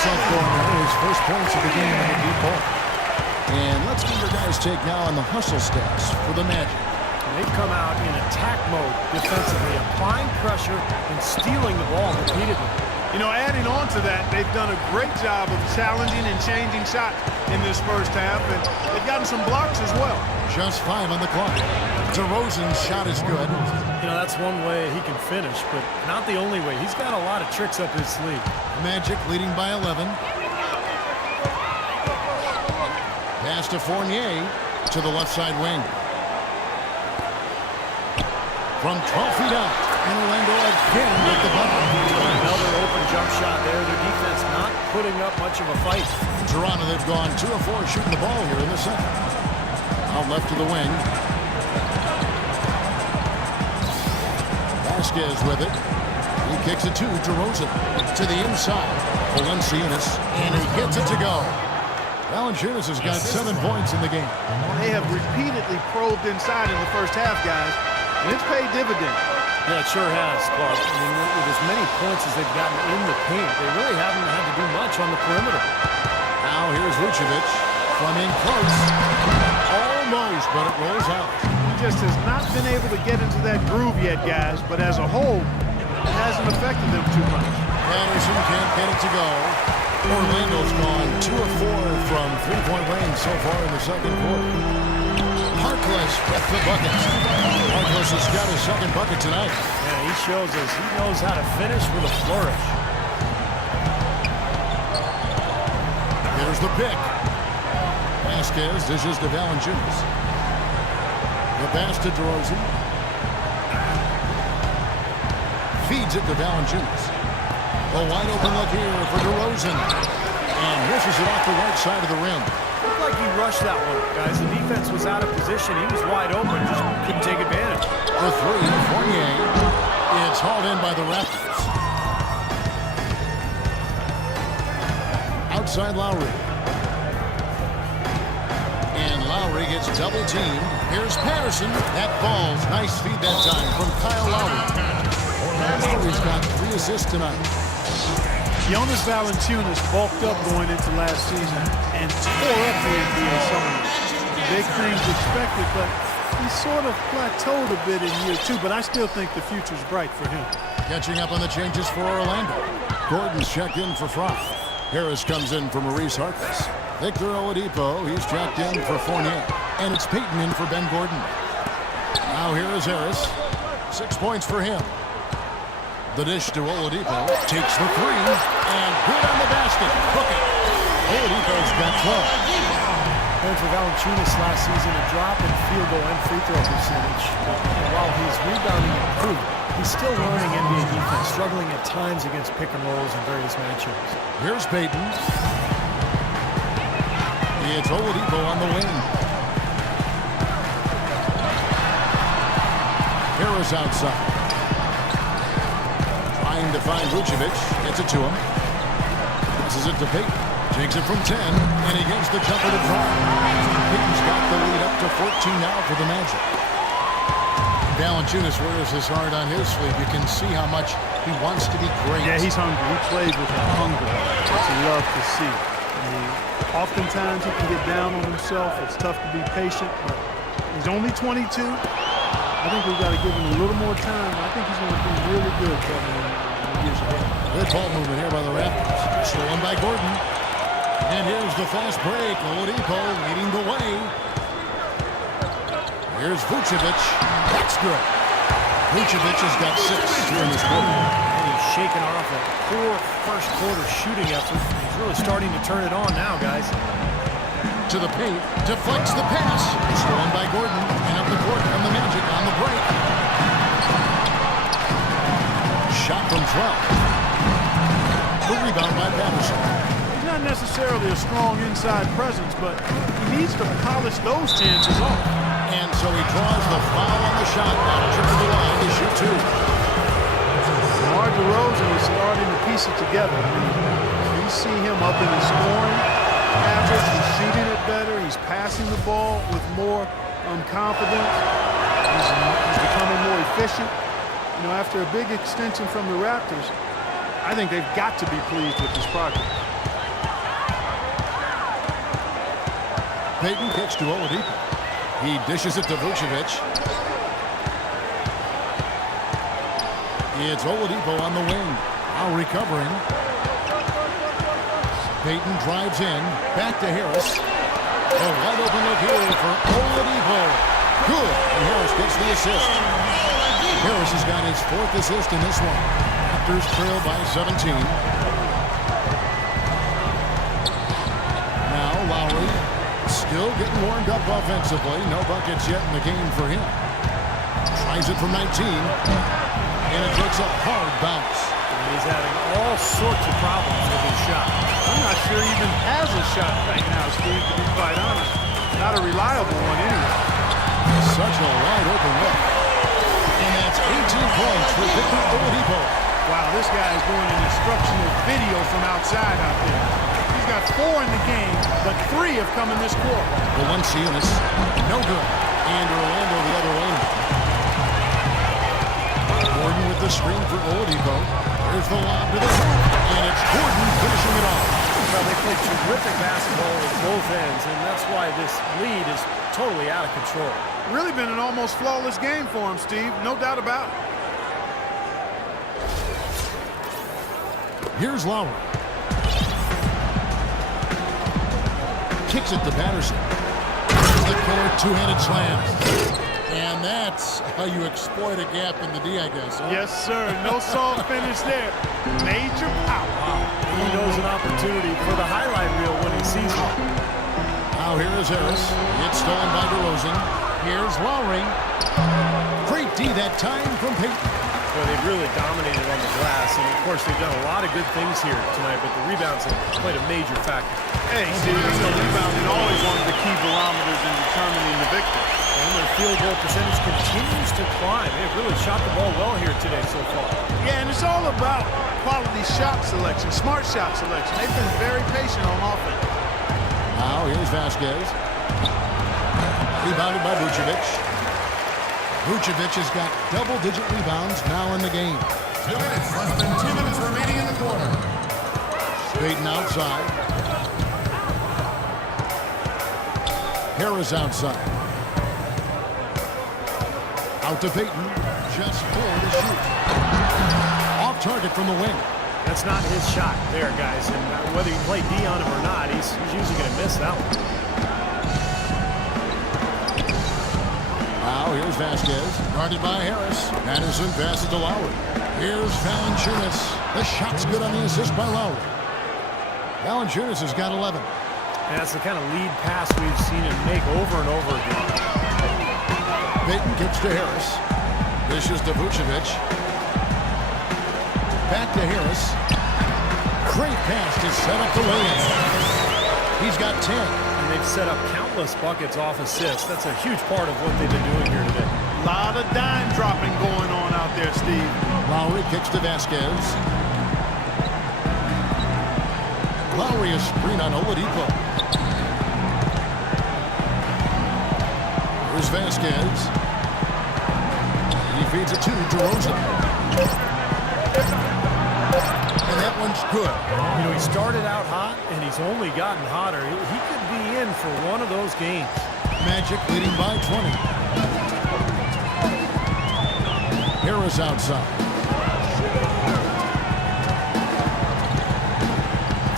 himself going there. His first points of the game in the deep ball. And let's get your guys' take now on the hustle stats for the Magic. They come out in attack mode defensively, applying pressure and stealing the ball repeatedly. You know, adding on to that, they've done a great job of challenging and changing shots in this first half, and they've gotten some blocks as well. Just 5 on the clock. DeRozan's shot is good. You know, that's one way he can finish, but not the only way. He's got a lot of tricks up his sleeve. Magic leading by 11. Pass to Fournier to the left side wing. From 12 feet out, and Orlando again with the ball. Another open jump shot there. Their defense not putting up much of a fight. Toronto, they've gone 2 of 4 shooting the ball here in the second. Out left to the wing. Vasquez with it. He kicks it to DeRozan. To the inside. Valenciunas. And he gets it to go. Valanciunas has got 7 points in the game. They have repeatedly probed inside in the first half, guys, and it's paid dividends. Yeah, it sure has, Clark. I mean, with as many points as they've gotten in the paint, they really haven't had to do much on the perimeter. Now here's Vucevic from in close. Almost, but it rolls out. He just has not been able to get into that groove yet, guys, but as a whole, it hasn't affected them too much. Patterson can't get it to go. Orlando's gone 2 of 4 from three-point range so far in the second quarter. Harkless with the bucket. Harkless has got his second bucket tonight. Yeah, he shows us he knows how to finish with a flourish. Here's the pick. Vasquez dishes to Valanciunas. The pass to DeRozan. Feeds it to Valanciunas. A wide open look here for DeRozan. And misses it off the right side of the rim. Looked like he rushed that one, guys. The defense was out of position. He was wide open, just couldn't take advantage. The three, Fournier. It's hauled in by the Raptors. Outside Lowry. And Lowry gets double teamed. Here's Patterson. That falls. Nice feed that time from Kyle Lowry. Lowry's got 3 assists tonight. Jonas Valanciunas bulked up going into last season and tore up the NBA summer. Big things expected, but he sort of plateaued a bit in year 2, but I still think the future's bright for him. Catching up on the changes for Orlando. Gordon's checked in for Frost. Harris comes in for Maurice Harkless. Victor Oladipo, he's checked in for Fournier. And it's Peyton in for Ben Gordon. Now here is Harris. 6 points for him. The dish to Oladipo. Takes the 3. And good on the basket. Hook it. Oladipo's got 12. And for Valanciunas last season, a drop in field goal and free throw percentage. But while his rebounding improved, he's still learning NBA defense, struggling at times against pick and rolls in various matchups. Here's Peyton. It's Oladipo on the wing. Harris outside. Trying to find Vucevic. Gets it to him. Passes it to Peyton. Takes it from 10, and he gives the jumper to drive. Peyton's got the lead up to 14 now for the Magic. Valanciunas wears his heart on his sleeve. You can see how much he wants to be great. Yeah, he's hungry. He plays with hunger, which you love to see. I mean, oftentimes he can get down on himself. It's tough to be patient, but he's only 22. I think we've got to give him a little more time. I think he's going to be really good coming in the years ahead. Good ball movement here by the Raptors. Stolen by Gordon. And here's the fast break. Oladipo leading the way. Here's Vucevic. That's good. Vucevic has got 6 here in this quarter. And he's shaking off a poor first quarter shooting effort. He's really starting to turn it on now, guys. To the paint. Deflects the pass. Stolen by Gordon. And up the court from the Magic on the break. Shot from 12. The rebound by Patterson. Not necessarily a strong inside presence, but he needs to polish those chances off. And so he draws the foul on the shot. Now trips the line to shoot 2. DeMar DeRozan is starting to piece it together. You see him up in his scoring average. He's shooting it better. He's passing the ball with more confidence. He's becoming more efficient. You know, after a big extension from the Raptors, I think they've got to be pleased with this progress. Payton kicks to Oladipo. He dishes it to Vucevic. It's Oladipo on the wing. Now recovering. Payton drives in. Back to Harris. A wide open look here for Oladipo. Good. And Harris gets the assist. Harris has got his 4th assist in this one. Raptors trail by 17. Now Lowry still getting warmed up offensively. No buckets yet in the game for him. Tries it from 19. And it takes a hard bounce. He's having all sorts of problems with his shot. I'm not sure he even has a shot right now, Steve, to be quite honest. Not a reliable one anyway. Such a wide open look. And that's 18 points for Victor Oladipo. Wow, this guy is doing an instructional video from outside out there. He's got 4 in the game, but 3 have come in this quarter. Valanciunas, no good. And Orlando the other way. Gordon with the screen for Oladipo. There's the lob to the hoop. And it's Gordon finishing it off. Well, they play terrific basketball at both ends, and that's why this lead is totally out of control. Really been an almost flawless game for him, Steve. No doubt about it. Here's Lowry. Kicks it to Patterson. The killer two-handed slam. And that's how you exploit a gap in the D, I guess. Huh? Yes, sir. No soft finish there. Major power. He knows an opportunity for the highlight reel when he sees one. Now here is Harris. It's stolen by DeRozan. Here's Lowry. Great D that time from Payton. Well, they've really dominated on the glass, and of course they've done a lot of good things here tonight, but the rebounds have played a major factor. Hey, Steve, rebounding always one of the key barometers in determining the victory. And their field goal percentage continues to climb. They've really shot the ball well here today so far. Yeah, and it's all about quality shot selection, smart shot selection. They've been very patient on offense. Now here's Vasquez. Rebounded by Vucevic. Vucevic has got double-digit rebounds now in the game. 2 minutes, less than 2 minutes remaining in the quarter. Payton outside. Harris outside. Out to Payton. Just 4 to shoot. Off target from the wing. That's not his shot there, guys. And whether you play D on him or not, he's usually going to miss that one. Now here's Vasquez. Guarded by Harris. Patterson passes to Lowry. Here's Valanciunas. The shot's good on the assist by Lowry. Valanciunas has got 11. And that's the kind of lead pass we've seen him make over and over again. Payton kicks to Harris. Dishes to Vucevic. Back to Harris. Great pass to set up the lay-in. He's got 10. And they've set up countless buckets off assists. That's a huge part of what they've been doing here today. A lot of dime dropping going on out there, Steve. Lowry kicks to Vasquez. Lowry is screen on Oladipo. Here's Vasquez. He feeds it to DeRozan. And that one's good. You know, he started out hot, and he's only gotten hotter. He could be in for one of those games. Magic leading by 20. Harris outside.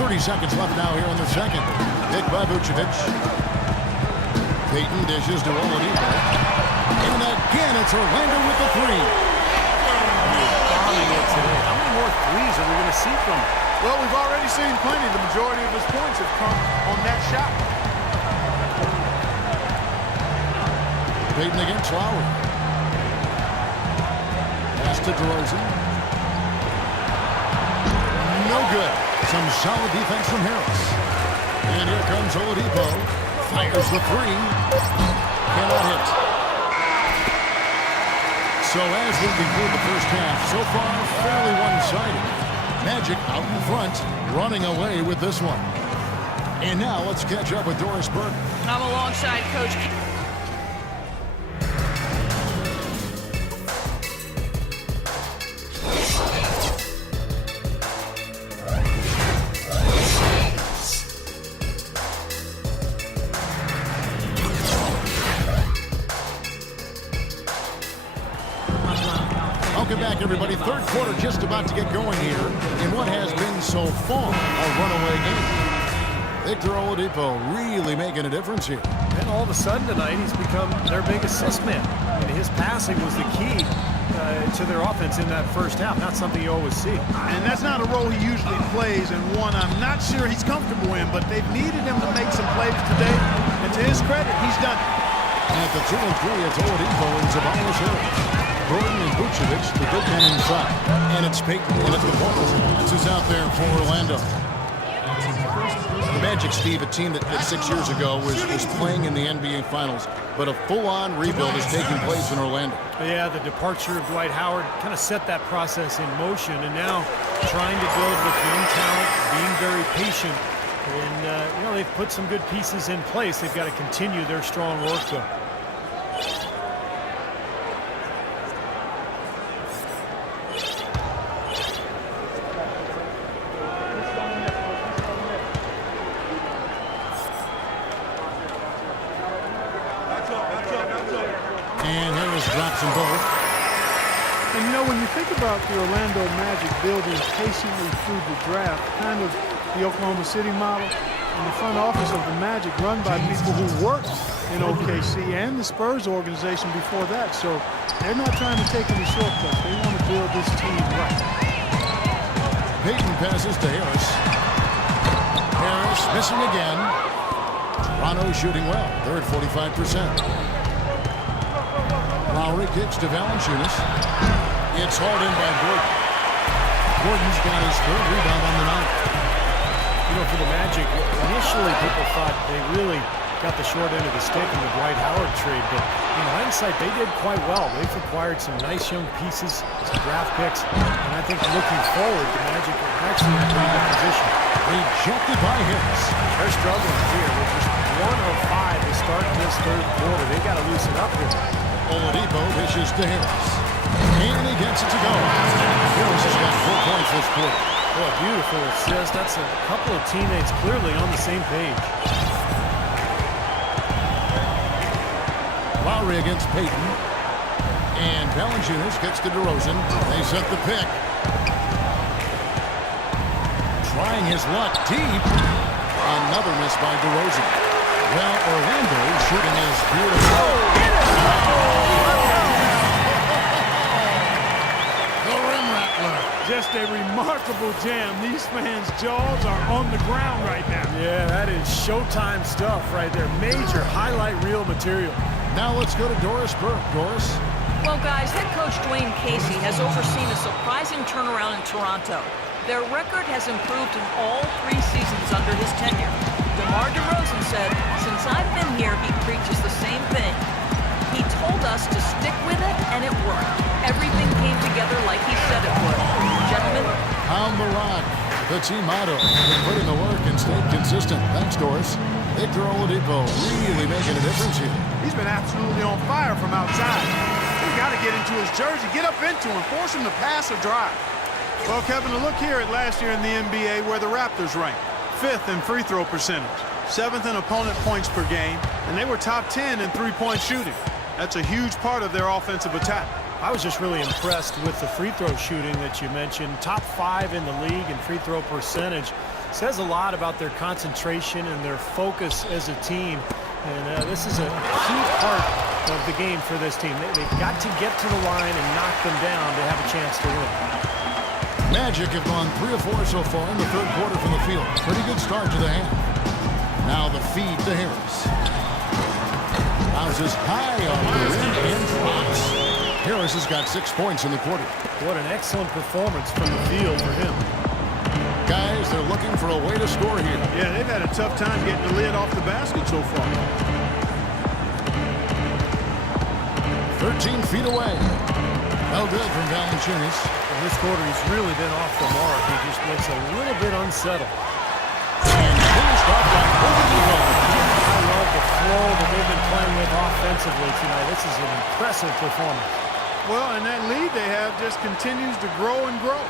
30 seconds left now here in the second. Pick by Vucevic. Payton dishes to Oladipo. And again, it's Orlando with the three. Bombing it today. How many more threes are we going to see from him? Well, we've already seen plenty. The majority of his points have come on that shot. Payton against Lowry. Pass to DeRozan. No good. Some solid defense from Harris. And here comes Oladipo. Fires the three. Cannot hit. So as we conclude the first half, so far fairly one-sided. Magic out in front, running away with this one. And now let's catch up with Doris Burke. I'm alongside Coach. back, everybody. Third quarter just about to get going here in what has been so far a runaway game. Victor Oladipo really making a difference here. And all of a sudden tonight, he's become their big assist man. I mean, his passing was the key to their offense in that first half. Not something you always see. And that's not a role he usually plays, and one I'm not sure he's comfortable in, but they've needed him to make some plays today, and to his credit, he's done it. At the 2 and 3, it's Oladipo and Tobias Harris. Gordon and Vucevic, the big man inside. And it's Payton in at the ball. That's who's out there for Orlando. The Magic, Steve, a team that 6 years ago was playing in the NBA Finals, but a full-on rebuild is taking place in Orlando. Yeah, the departure of Dwight Howard kind of set that process in motion, and now trying to build with young talent, being very patient, and you know, they've put some good pieces in place. They've got to continue their strong work, though. And Harris drops them both. And you know, when you think about the Orlando Magic building patiently through the draft, kind of the Oklahoma City model, and the front office of the Magic run by people who worked in OKC and the Spurs organization before that. So they're not trying to take any shortcuts. They want to build this team right. Payton passes to Harris. Harris missing again. Toronto shooting well. They're at 45%. Lowry kicks to Valanciunas. It's hauled in by Gordon. Gordon's got his third rebound on the night. You know, for the Magic, initially people thought they really got the short end of the stick in the Dwight Howard trade, but in hindsight, they did quite well. They've acquired some nice young pieces, some draft picks, and I think looking forward, the Magic are actually in a pretty good position. Rejected by Harris. They're struggling here. They're just 1 of 5 to start this third quarter. They got to loosen up here. Oladipo dishes to Harris. And he gets it to go. Harris has got 4 points this quarter. Boy, beautiful assist. That's a couple of teammates clearly on the same page. Lowry against Payton. And Valanciunas gets to DeRozan. They set the pick. Trying his luck deep. Another miss by DeRozan. Well, Orlando shooting is beautiful. The rim rattler. Just a remarkable jam. These fans' jaws are on the ground right now. Yeah, that is Showtime stuff right there. Major highlight reel material. Now let's go to Doris Burke. Doris. Well, guys, head coach Dwayne Casey has overseen a surprising turnaround in Toronto. Their record has improved in all 3 seasons under his tenure. DeMar DeRozan said, "Since I've been here, he preaches the same thing. He told us to stick with it, and it worked. Everything came together like he said it would. Gentlemen." On the rock. The team motto. They put in the work and stayed consistent. Thanks, Doris. Victor Oladipo really making a difference here. He's been absolutely on fire from outside. You got to get into his jersey, get up into him, force him to pass or drive. Well, Kevin, a look here at last year in the NBA where the Raptors ranked. 5th in free throw percentage, 7th in opponent points per game, and they were top 10 in three-point shooting. That's a huge part of their offensive attack. I was just really impressed with the free throw shooting that you mentioned. Top 5 in the league in free throw percentage. Says a lot about their concentration and their focus as a team. And this is a key part of the game for this team. They've got to get to the line and knock them down to have a chance to win. Magic have gone 3 of 4 so far in the third quarter from the field. Pretty good start to the half. Now the feed to Harris. Bounces high on the rim and drops. Harris has got 6 points in the quarter. What an excellent performance from the field for him. Guys, they're looking for a way to score here. Yeah, they've had a tough time getting the lid off the basket so far. 13 feet away. No good from Valanciunas. In this quarter, he's really been off the mark. He just looks a little bit unsettled. And finished off by Oladipo. I love the flow that they've been playing with offensively tonight. This is an impressive performance. Well, and that lead they have just continues to grow and grow.